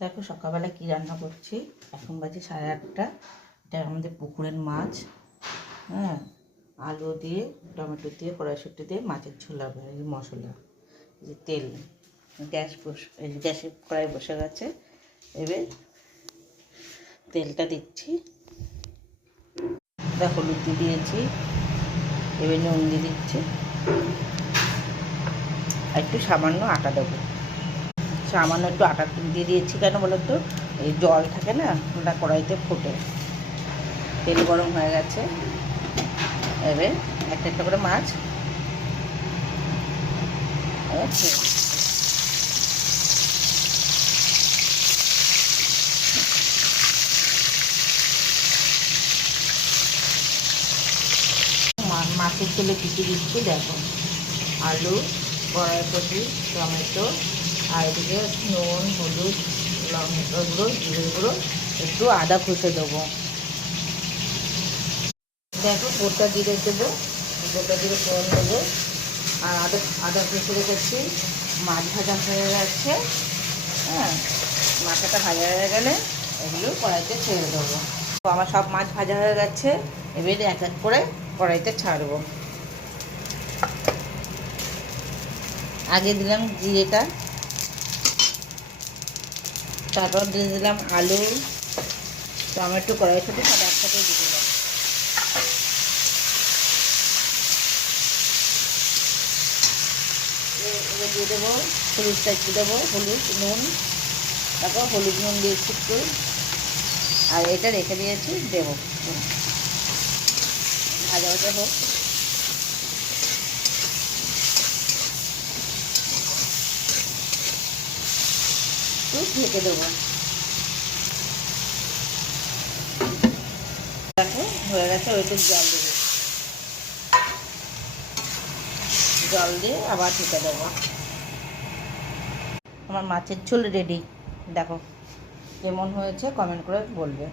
দেখো সকালবেলা কি রান্না করছি। এখন বাজে 8:30। এটা আমাদের পুকুরের মাছ। হ্যাঁ, আলু দিয়ে টমেটো দিয়ে কড়াইশুঁটি দিয়ে মাছের ঝোলা মশলা, যে তেল, গ্যাসে কড়াই বসে গেছে। এবার তেলটা দিচ্ছি, দেখো হলুদ দিয়ে দিয়েছি, এবার নুন দিয়ে দিচ্ছি, একটু সামান্য আটা দেবো। সামান্য একটু আটা দিয়ে দিয়েছি, কেন বলো তো, এই জল থাকে না, ওটা কড়াইতে ফোটে। তেল গরম হয়ে গেছে, এবার একটা একটা করে মাছ মাছের তেলে কিছু দিচ্ছি। দেখো আলু, কড়াইশুঁটি, টমেটো, আর এদিকে নুন, হলুদ, লঙ্কা গুঁড়ো, জিরে গুঁড়ো, একটু আদা কুচে দেবো। দেখো গোটা জিরে দেবো, গোটা জিরে ফোড়ন দেবো, আর আদা কুচে রেখেছি। মাছ ভাজা হয়ে গেছে। হ্যাঁ, মাছটা ভাজা হয়ে গেলে এগুলো কড়াইতে ছেড়ে দেবো। তো আমার সব মাছ ভাজা হয়ে গেছে, এবারে এক এক করে কড়াইতে ছাড়বো। আগে দিলাম জিরেটা, তারপর দিয়ে দিলাম আলু, টমেটো, কড়াইশুঁটি সব একসাথে দিয়ে দিলাম। এবার দিয়ে দেবো হলুদটা, একটু দেবো হলুদ, নুন, তারপর হলুদ নুন দিয়েছি একটু, আর এটা রেখে দিয়েছি দেবো। ভাজা ভাজা হোক। একটু ঢেকে দেবো। দেখো হয়ে গেছে, ওইটু জল দেবো, জল দিয়ে আবার ঢেকে দেবো। আমার মাছের ঝোল রেডি। দেখো কেমন হয়েছে কমেন্ট করে বলবে।